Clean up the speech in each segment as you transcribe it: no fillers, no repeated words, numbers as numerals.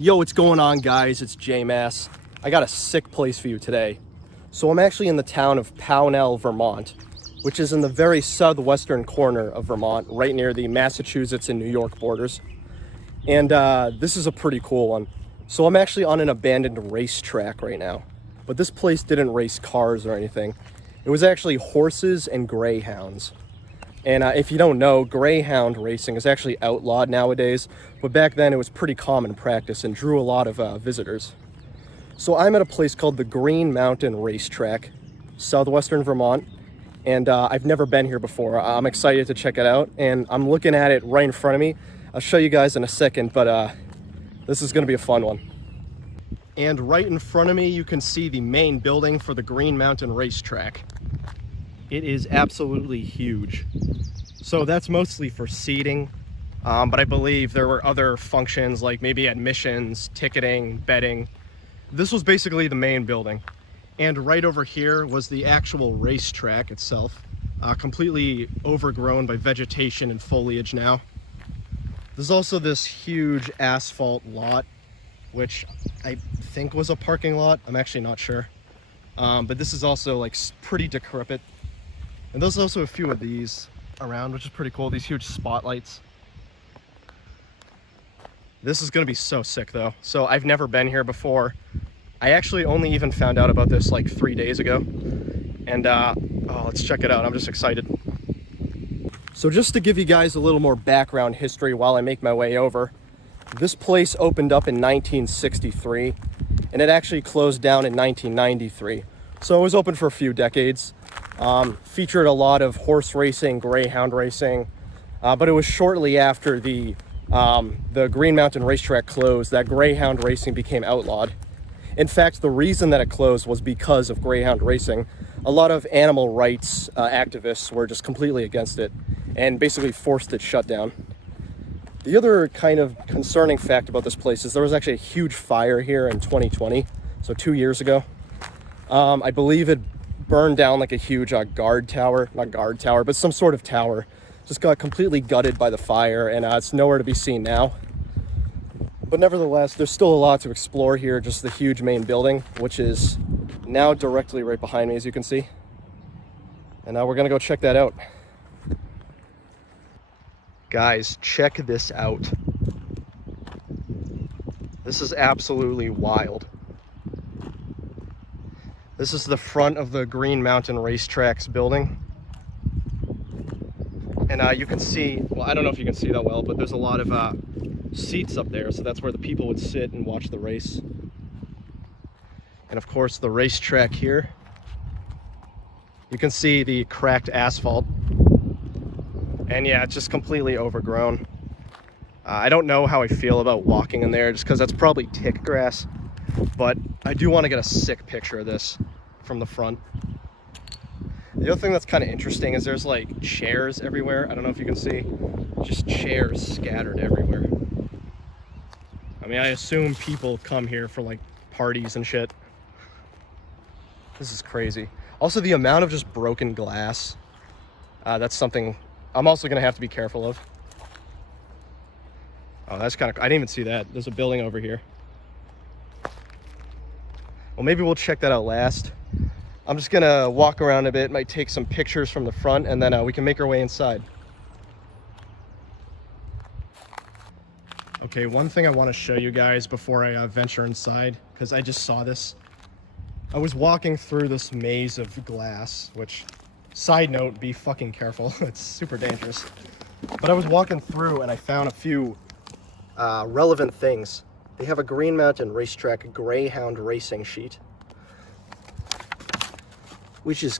Yo, what's going on, guys? It's J-Mass. I got a sick place for you today. So I'm actually in the town of Pownal, Vermont, which is in the very southwestern corner of Vermont, right near the Massachusetts and New York borders. And this is a pretty cool one. So I'm actually on an abandoned racetrack right now, but this place didn't race cars or anything. It was actually horses and greyhounds. And if you don't know, greyhound racing is actually outlawed nowadays, but back then it was pretty common practice and drew a lot of visitors. So I'm at a place called the Green Mountain Racetrack, southwestern Vermont, and I've never been here before. I'm excited to check it out, and I'm looking at it right in front of me. I'll show you guys in a second, but this is going to be a fun one. And right in front of me, you can see the main building for the Green Mountain Racetrack. It is absolutely huge. So that's mostly for seating, but I believe there were other functions like maybe admissions, ticketing, betting. This was basically the main building. And right over here was the actual racetrack itself, completely overgrown by vegetation and foliage now. There's also this huge asphalt lot, which I think was a parking lot. I'm actually not sure. But this is also like pretty decrepit. And there's also a few of these around, which is pretty cool. These huge spotlights. This is gonna be so sick though. So I've never been here before. I actually only even found out about this like 3 days ago. And oh, let's check it out. I'm just excited. So just to give you guys a little more background history while I make my way over, this place opened up in 1963 and it actually closed down in 1993. So it was open for a few decades. Featured a lot of horse racing, greyhound racing, but it was shortly after the Green Mountain Racetrack closed that greyhound racing became outlawed. In fact, the reason that it closed was because of greyhound racing. A lot of animal rights activists were just completely against it and basically forced it shut down. The other kind of concerning fact about this place is there was actually a huge fire here in 2020, so 2 years ago. I believe it burned down like a huge guard tower, not guard tower, but some sort of tower. Just got completely gutted by the fire, and it's nowhere to be seen now. But nevertheless, there's still a lot to explore here, just the huge main building, which is now directly right behind me, as you can see. And now we're gonna go check that out. Guys, check this out. This is absolutely wild. This is the front of the Green Mountain Racetrack's building. And you can see, well, I don't know if you can see that well, but there's a lot of seats up there. So that's where the people would sit and watch the race. And of course, the racetrack here. You can see the cracked asphalt. And yeah, it's just completely overgrown. I don't know how I feel about walking in there just because that's probably tick grass. But I do want to get a sick picture of this from the front. The other thing that's kind of interesting is there's like chairs everywhere. I don't know if you can see, just chairs scattered everywhere. I mean, I assume people come here for like parties and shit. This is crazy. Also, the amount of just broken glass, that's something I'm also gonna have to be careful of. Oh, that's kind of, I didn't even see that. There's a building over here. Well, maybe we'll check that out last. I'm just gonna walk around a bit, might take some pictures from the front, and then we can make our way inside. Okay, one thing I want to show you guys before I venture inside, because I just saw this. I was walking through this maze of glass, which, side note, be fucking careful. It's super dangerous. But I was walking through and I found a few relevant things. They have a Green Mountain Racetrack greyhound racing sheet, which is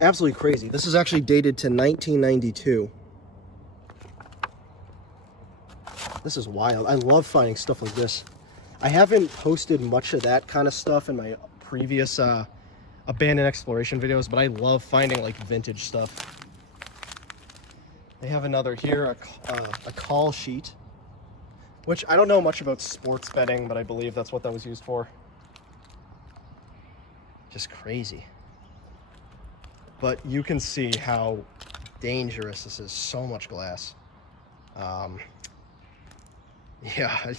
absolutely crazy. This is actually dated to 1992. This is wild. I love finding stuff like this. I haven't posted much of that kind of stuff in my previous abandoned exploration videos, but I love finding like vintage stuff. They have another here, a call sheet, which I don't know much about sports betting, but I believe that's what that was used for. Just crazy. But you can see how dangerous this is. So much glass. Yeah,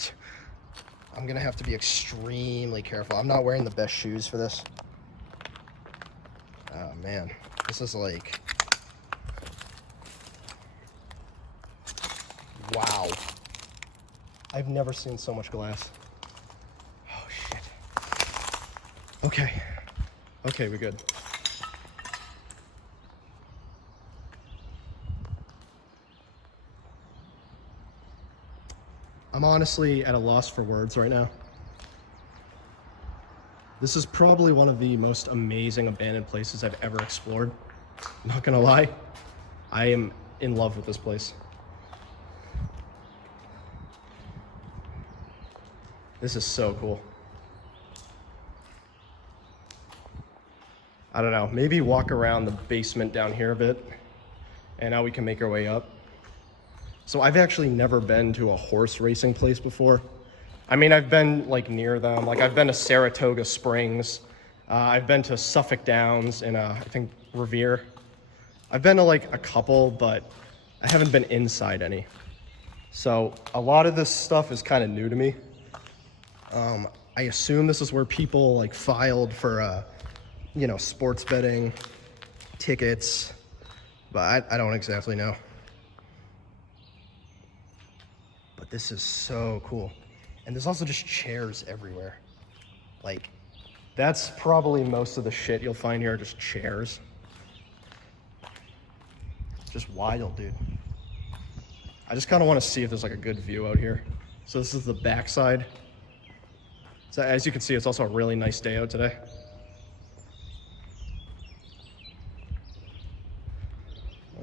I'm gonna have to be extremely careful. I'm not wearing the best shoes for this. Oh man, this is like, wow. I've never seen so much glass. Oh shit. Okay. Okay, we're good. I'm honestly at a loss for words right now. This is probably one of the most amazing abandoned places I've ever explored. Not gonna lie, I am in love with this place. This is so cool. I don't know, maybe walk around the basement down here a bit, and now we can make our way up. So I've actually never been to a horse racing place before. I mean, I've been like near them. Like I've been to Saratoga Springs. I've been to Suffolk Downs and I think Revere. I've been to like a couple, but I haven't been inside any. So a lot of this stuff is kind of new to me. I assume this is where people like filed for, you know, sports betting, tickets, but I don't exactly know. But this is so cool. And there's also just chairs everywhere. Like, that's probably most of the shit you'll find here, just chairs. Just wild, dude. I just kind of want to see if there's like a good view out here. So this is the backside. So as you can see, it's also a really nice day out today.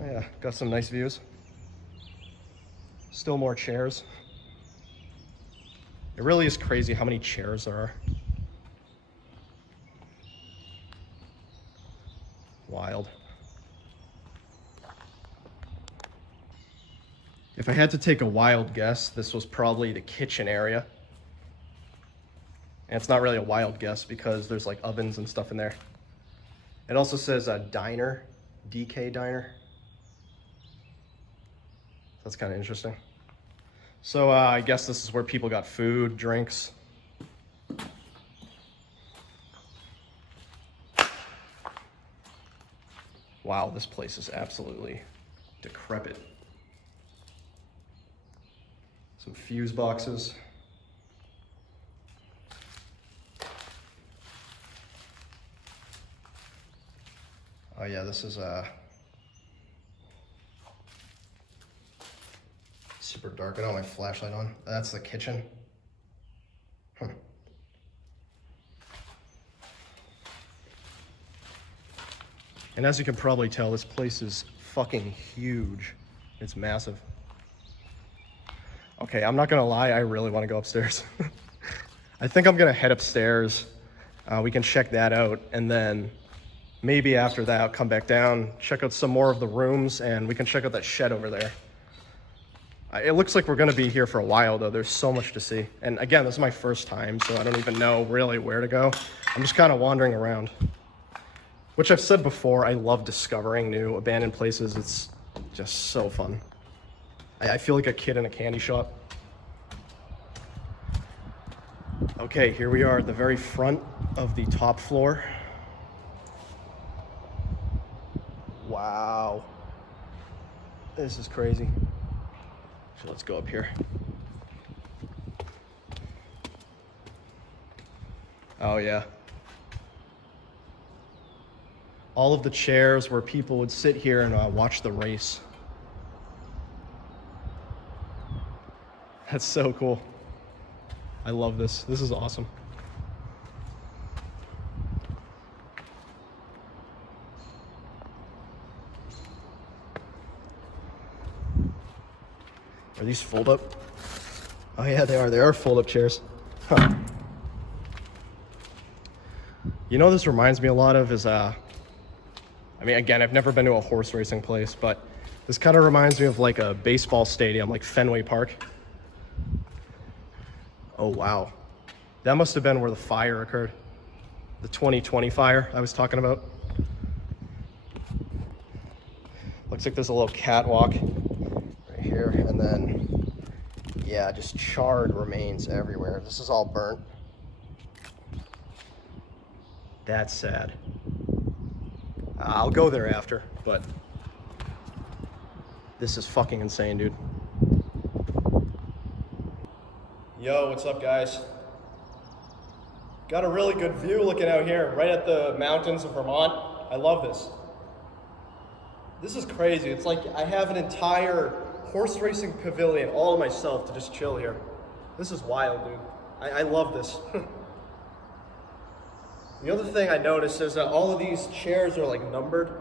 Oh yeah, got some nice views. Still more chairs. It really is crazy how many chairs there are. Wild. If I had to take a wild guess, this was probably the kitchen area. And it's not really a wild guess because there's like ovens and stuff in there. It also says a diner, DK diner. That's kind of interesting. So I guess this is where people got food, drinks. Wow, this place is absolutely decrepit. Some fuse boxes. Oh yeah, this is super dark. I don't have my flashlight on. That's the kitchen. And as you can probably tell, this place is fucking huge. It's massive. Okay, I'm not gonna lie, I really wanna go upstairs. I think I'm gonna head upstairs. We can check that out, and then maybe after that, I'll come back down, check out some more of the rooms, and we can check out that shed over there. It looks like we're gonna be here for a while though. There's so much to see. And again, this is my first time, so I don't even know really where to go. I'm just kind of wandering around. Which I've said before, I love discovering new abandoned places. It's just so fun. I feel like a kid in a candy shop. Okay, here we are at the very front of the top floor. Wow. This is crazy. So let's go up here. Oh yeah. All of the chairs where people would sit here and watch the race. That's so cool. I love this. This is awesome. Are these fold up? Oh yeah, they are. They are fold up chairs. Huh. You know what this reminds me a lot of is, I mean, again, I've never been to a horse racing place, but this kind of reminds me of like a baseball stadium, like Fenway Park. Oh, wow. That must have been where the fire occurred. The 2020 fire I was talking about. Looks like there's a little catwalk right here, and then, Yeah, just charred remains everywhere. This is all burnt. That's sad. I'll go there after, but this is fucking insane, dude. Yo, what's up, guys? Got a really good view looking out here, right at the mountains of Vermont. I love this. This is crazy. It's like I have an entire horse racing pavilion all to myself to just chill here. This is wild, dude. I love this. The other thing I noticed is that all of these chairs are like numbered.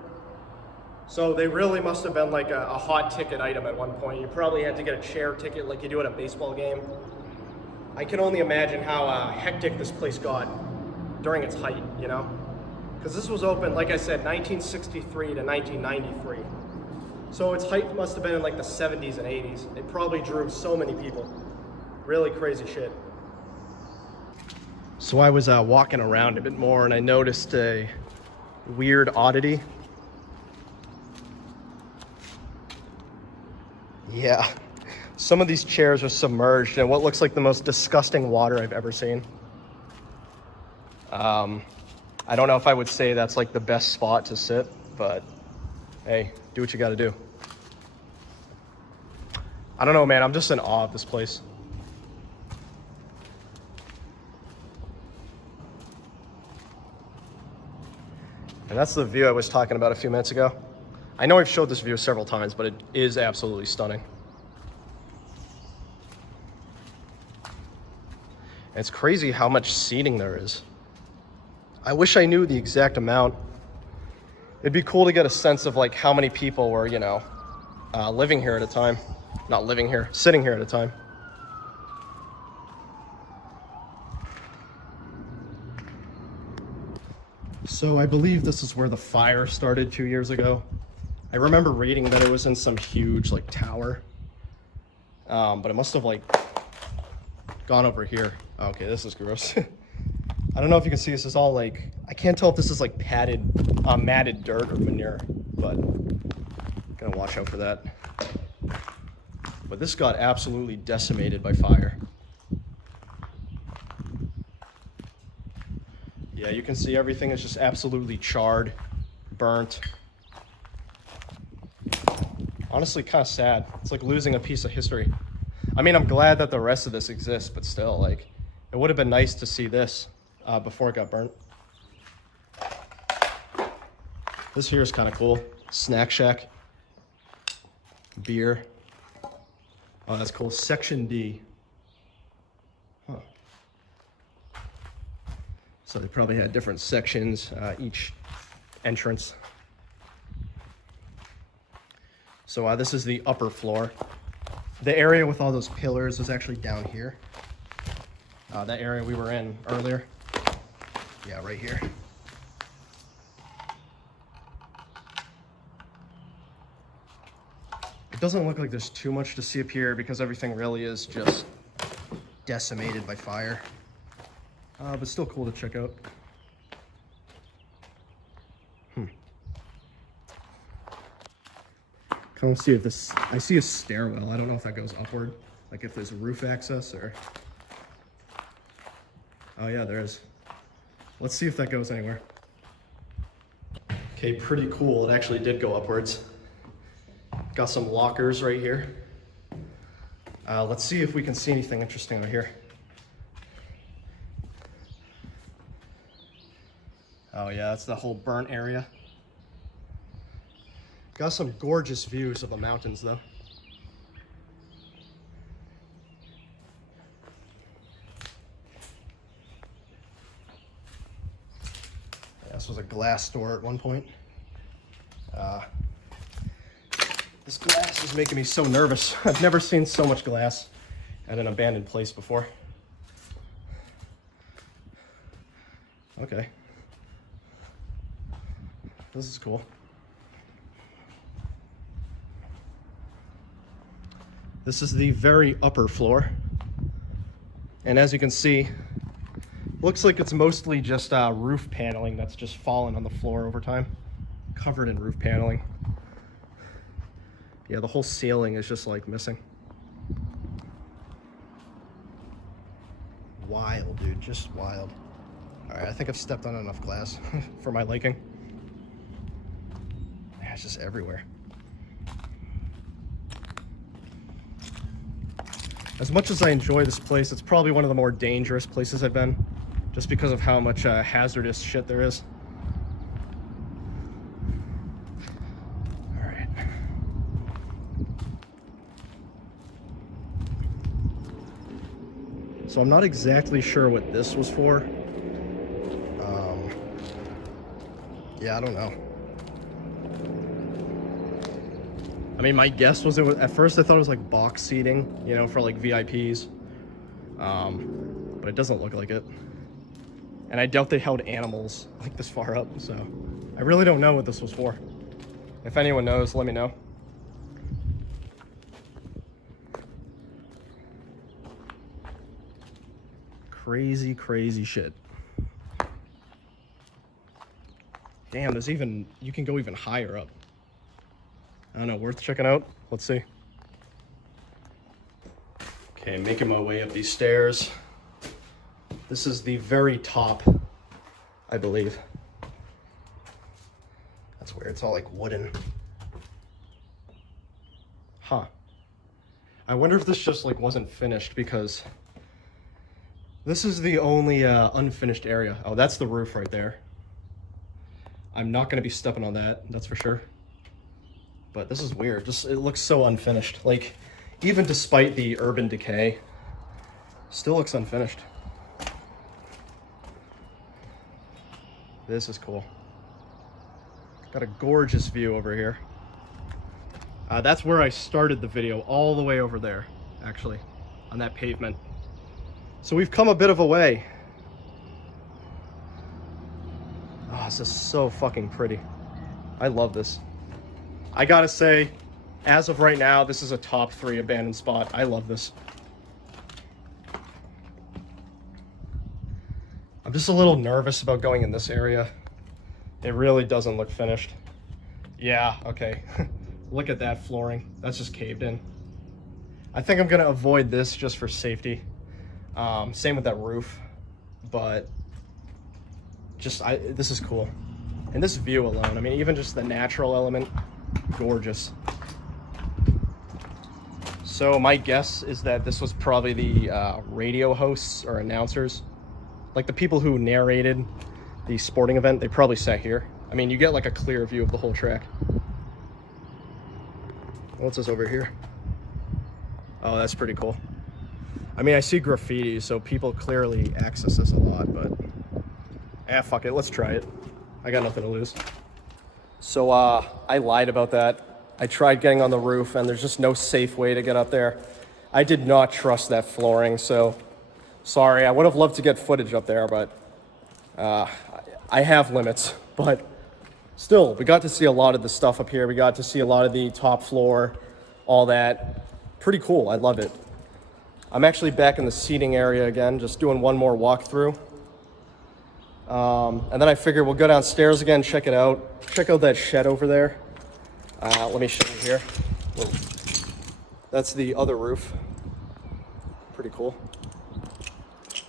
So they really must have been like a hot ticket item at one point. You probably had to get a chair ticket like you do at a baseball game. I can only imagine how hectic this place got during its height, you know? Because this was open, like I said, 1963 to 1993. So its height must have been in like the 70s and 80s. It probably drew so many people. Really crazy shit. So I was walking around a bit more and I noticed a weird oddity. Yeah, some of these chairs are submerged in what looks like the most disgusting water I've ever seen. I don't know if I would say that's like the best spot to sit, but hey, do what you gotta do. I don't know, man, I'm just in awe of this place. And that's the view I was talking about a few minutes ago. I know I've showed this view several times, but it is absolutely stunning. And it's crazy how much seating there is. I wish I knew the exact amount. It'd be cool to get a sense of like how many people were, you know, living here at a time. Not living here, sitting here at a time. So I believe this is where the fire started 2 years ago. I remember reading that it was in some huge like tower, but it must have like gone over here. Okay, this is gross. I don't know if you can see, this is all like, I can't tell if this is like matted dirt or manure, but gotta watch out for that. But this got absolutely decimated by fire. Yeah, you can see everything is just absolutely charred, burnt. Honestly, kind of sad. It's like losing a piece of history. I mean, I'm glad that the rest of this exists, but still, like, it would have been nice to see this before it got burnt. This here is kind of cool. Snack shack. Beer. Oh, that's cool. Section D. Huh. So they probably had different sections, each entrance. So this is the upper floor. The area with all those pillars was actually down here. That area we were in earlier. Yeah, right here. It doesn't look like there's too much to see up here because everything really is just decimated by fire. But still cool to check out. Kind of see if this, I see a stairwell. I don't know if that goes upward, like if there's roof access or. Oh yeah, there is. Let's see if that goes anywhere. Okay, pretty cool. It actually did go upwards. Got some lockers right here. Let's see if we can see anything interesting over here. Oh yeah, that's the whole burnt area. Got some gorgeous views of the mountains though. Yeah, this was a glass store at one point. This glass is making me so nervous. I've never seen so much glass at an abandoned place before. Okay. This is cool. This is the very upper floor. And as you can see, looks like it's mostly just roof paneling that's just fallen on the floor over time. Covered in roof paneling. Yeah, the whole ceiling is just like missing. wild, dude, just wild. All right, I think I've stepped on enough glass for my liking. Yeah, it's just everywhere. As much as I enjoy this place, it's probably one of the more dangerous places I've been, just because of how much hazardous shit there is. All right. So I'm not exactly sure what this was for. Yeah, I don't know. I mean, my guess was at first I thought it was like box seating, you know, for like VIPs. But it doesn't look like it. And I doubt they held animals like this far up, so I really don't know what this was for. If anyone knows, let me know. Crazy, crazy shit. Damn, you can go even higher up. I don't know, worth checking out? Let's see. Okay, making my way up these stairs. This is the very top, I believe. That's weird, it's all like wooden. Huh. I wonder if this just like wasn't finished, because this is the only unfinished area. Oh, that's the roof right there. I'm not gonna be stepping on that, that's for sure. But this is weird, it looks so unfinished. Like, even despite the urban decay, still looks unfinished. This is cool. Got a gorgeous view over here. That's where I started the video, all the way over there, actually, on that pavement. So we've come a bit of a way. Oh, this is so fucking pretty. I love this. I gotta say, as of right now, this is a top 3 abandoned spot. I love this. I'm just a little nervous about going in this area. It really doesn't look finished. Yeah, okay. Look at that flooring. That's just caved in. I think I'm gonna avoid this just for safety. Same with that roof, but this is cool. And this view alone, I mean, even just the natural element, gorgeous. So my guess is that this was probably the radio hosts or announcers. Like the people who narrated the sporting event, they probably sat here. I mean, you get like a clear view of the whole track. What's this over here? Oh, that's pretty cool. I mean, I see graffiti, so people clearly access this a lot, but fuck it, let's try it. I got nothing to lose. So I lied about that. I tried getting on the roof, and there's just no safe way to get up there. I did not trust that flooring, so sorry. I would have loved to get footage up there, but I have limits. But still, we got to see a lot of the stuff up here. We got to see a lot of the top floor, all that. Pretty cool, I love it. I'm actually back in the seating area again, just doing one more walkthrough. And then I figure we'll go downstairs again, check it out. Check out that shed over there. Let me show you here. Whoa. That's the other roof. Pretty cool.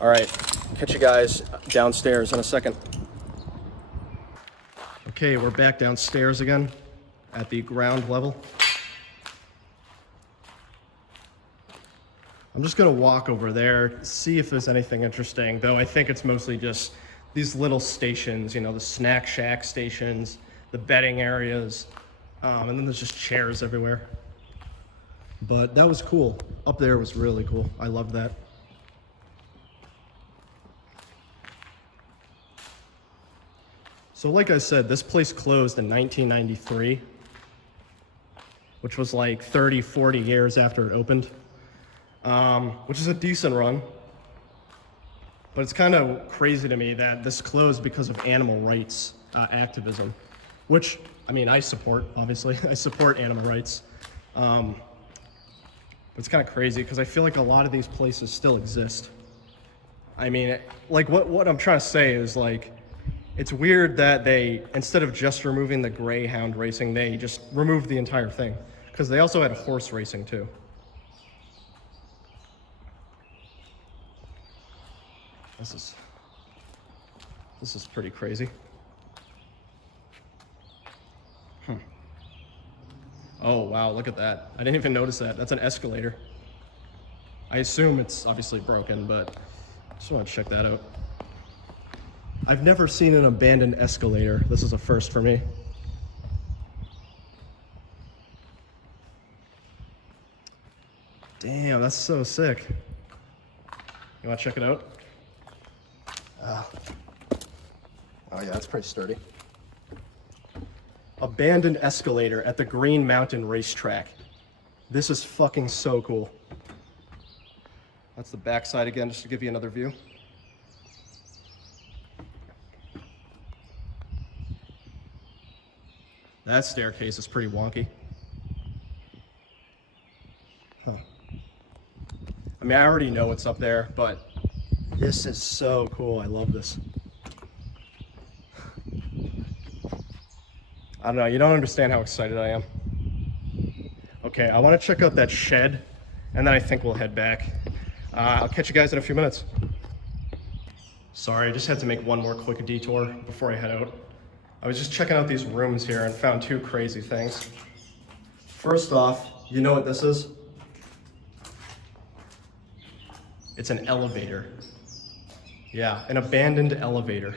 All right, catch you guys downstairs in a second. Okay, we're back downstairs again at the ground level. I'm just gonna walk over there, see if there's anything interesting, though I think it's mostly just these little stations, you know, the snack shack stations, the bedding areas, and then there's just chairs everywhere. But that was cool. Up there was really cool. I loved that. So like I said, this place closed in 1993, which was like 30, 40 years after it opened, which is a decent run. But it's kind of crazy to me that this closed because of animal rights activism, which, I mean, I support, obviously. I support animal rights. But it's kind of crazy because I feel like a lot of these places still exist. I mean, like what I'm trying to say is, like, it's weird that they, instead of just removing the greyhound racing, they just removed the entire thing, because they also had horse racing too. This is pretty crazy. Oh wow, look at that. I didn't even notice that. That's an escalator. I assume it's obviously broken, but I just want to check that out. I've never seen an abandoned escalator. This is a first for me. Damn, that's so sick. You want to check it out? Oh yeah, that's pretty sturdy. Abandoned escalator at the Green Mountain Racetrack. This is fucking so cool. That's the backside again, just to give you another view. That staircase is pretty wonky. Huh. I mean, I already know what's up there, but this is so cool. I love this. I don't know, you don't understand how excited I am. Okay, I want to check out that shed, and then I think we'll head back. I'll catch you guys in a few minutes. Sorry, I just had to make one more quick detour before I head out. I was just checking out these rooms here and found two crazy things. First off, you know what this is? It's an elevator. Yeah, an abandoned elevator.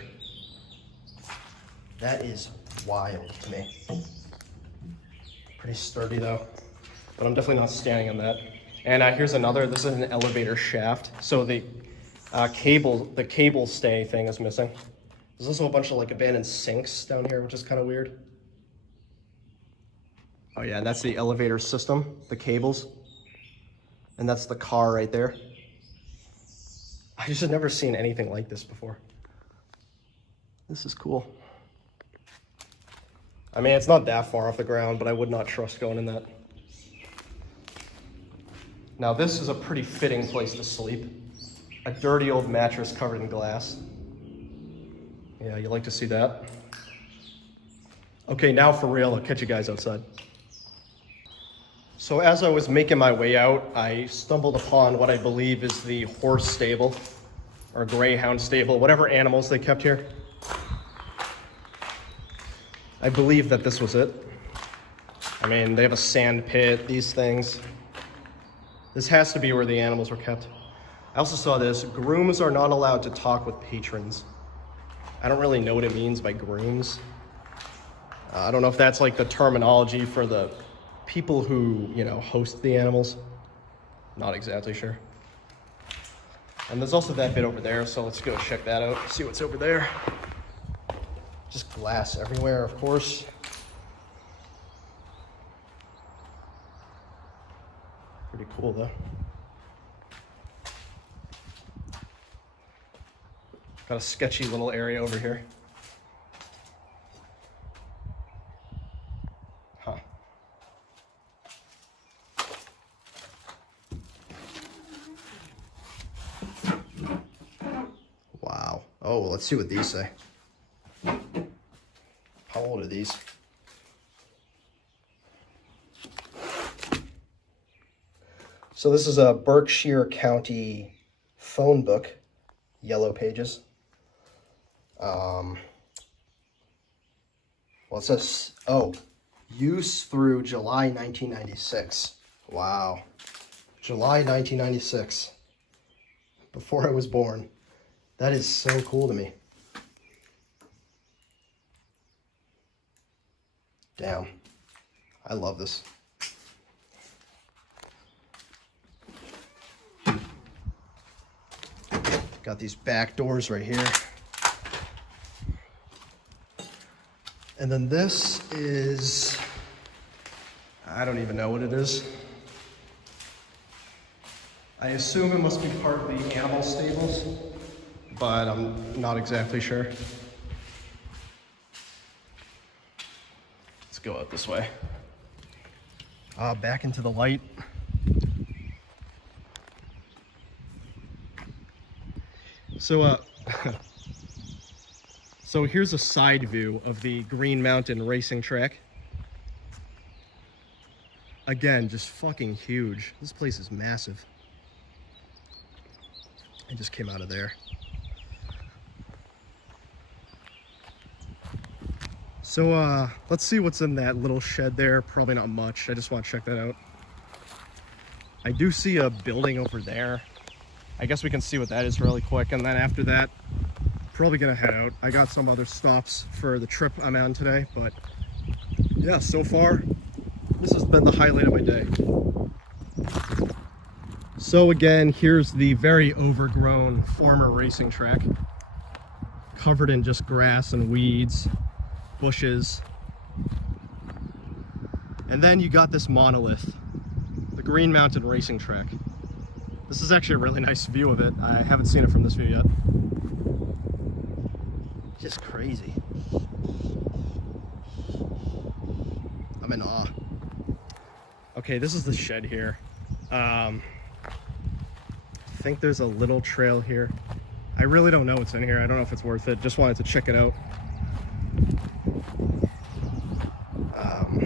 That is wild to me. Pretty sturdy though, but I'm definitely not standing on that. And here's another. This is an elevator shaft. So the cable stay thing is missing. There's also a bunch of like abandoned sinks down here, which is kind of weird. Oh yeah, and that's the elevator system, the cables. And that's the car right there. I just have never seen anything like this before. This is cool. I mean, it's not that far off the ground, but I would not trust going in that. Now this is a pretty fitting place to sleep. A dirty old mattress covered in glass. Yeah, you like to see that? Okay, now for real, I'll catch you guys outside. So as I was making my way out, I stumbled upon what I believe is the horse stable, or greyhound stable, whatever animals they kept here. I believe that this was it. I mean, they have a sand pit, these things. This has to be where the animals were kept. I also saw this, grooms are not allowed to talk with patrons. I don't really know what it means by grooms. I don't know if that's like the terminology for the people who, you know, host the animals. Not exactly sure. And there's also that bit over there, so let's go check that out, see what's over there. Just glass everywhere, of course. Pretty cool though. Got a sketchy little area over here. Huh. Wow. Oh, well, let's see what these say. How old are these? So this is a Berkshire County phone book, yellow pages. Well, it says, oh, use through July 1996. Wow. July 1996. Before I was born. That is so cool to me. Damn. I love this. Got these back doors right here. And then this is, I don't even know what it is. I assume it must be part of the animal stables, but I'm not exactly sure. Let's go out this way. Back into the light. So, so here's a side view of the Green Mountain racing track. Again, just fucking huge. This place is massive. I just came out of there. So let's see what's in that little shed there. Probably not much. I just want to check that out. I do see a building over there. I guess we can see what that is really quick, and then after that, probably gonna head out. I got some other stops for the trip I'm on today, but yeah, so far this has been the highlight of my day. So again, here's the very overgrown former racing track, covered in just grass and weeds, bushes. And then you got this monolith, the Green Mountain Racing Track. This is actually a really nice view of it. I haven't seen it from this view yet. Just crazy. I'm in awe. Okay, this is the shed here. I think there's a little trail here. I really don't know what's in here. I don't know if it's worth it. Just wanted to check it out.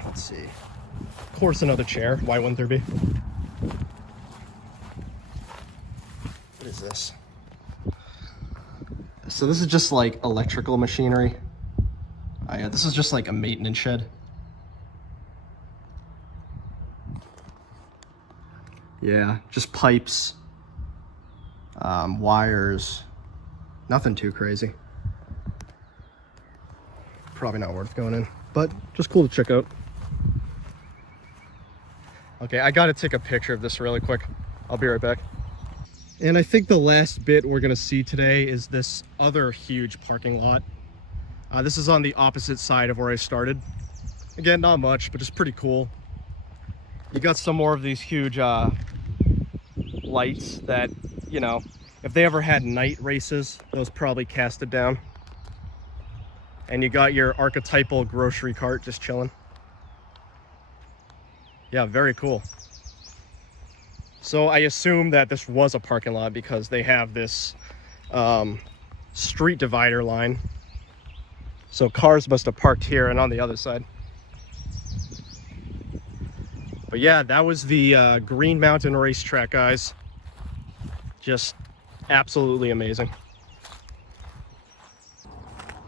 Let's see. Of course, another chair. Why wouldn't there be? What is this? So this is just like electrical machinery. Yeah, this is just like a maintenance shed. Yeah, just pipes, wires, nothing too crazy. Probably not worth going in, but just cool to check out. Okay, I gotta take a picture of this really quick. I'll be right back. And I think the last bit we're gonna see today is this other huge parking lot. This is on the opposite side of where I started. Again, not much, but just pretty cool. You got some more of these huge lights that, you know, if they ever had night races, those probably casted down. And you got your archetypal grocery cart just chilling. Yeah, very cool. So I assume that this was a parking lot because they have this street divider line. So cars must have parked here and on the other side. But yeah, that was the Green Mountain Racetrack, guys. Just absolutely amazing.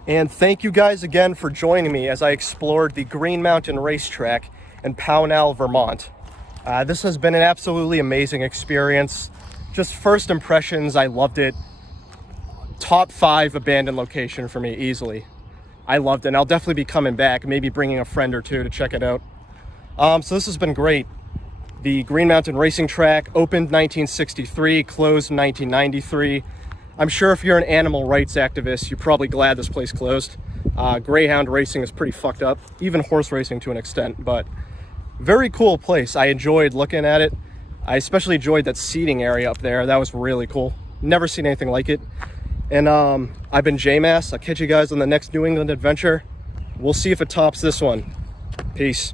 And thank you guys again for joining me as I explored the Green Mountain Racetrack in Pownal, Vermont. This has been an absolutely amazing experience. Just first impressions, I loved it. Top 5 abandoned location for me, easily. I loved it, and I'll definitely be coming back, maybe bringing a friend or two to check it out. So this has been great. The Green Mountain Racing Track opened 1963, closed 1993. I'm sure if you're an animal rights activist, you're probably glad this place closed. Greyhound racing is pretty fucked up, even horse racing to an extent, but very cool place. I enjoyed looking at it. I especially enjoyed that seating area up there. That was really cool. Never seen anything like it. And I've been J-Mass. I'll catch you guys on the next New England adventure. We'll see if it tops this one. Peace.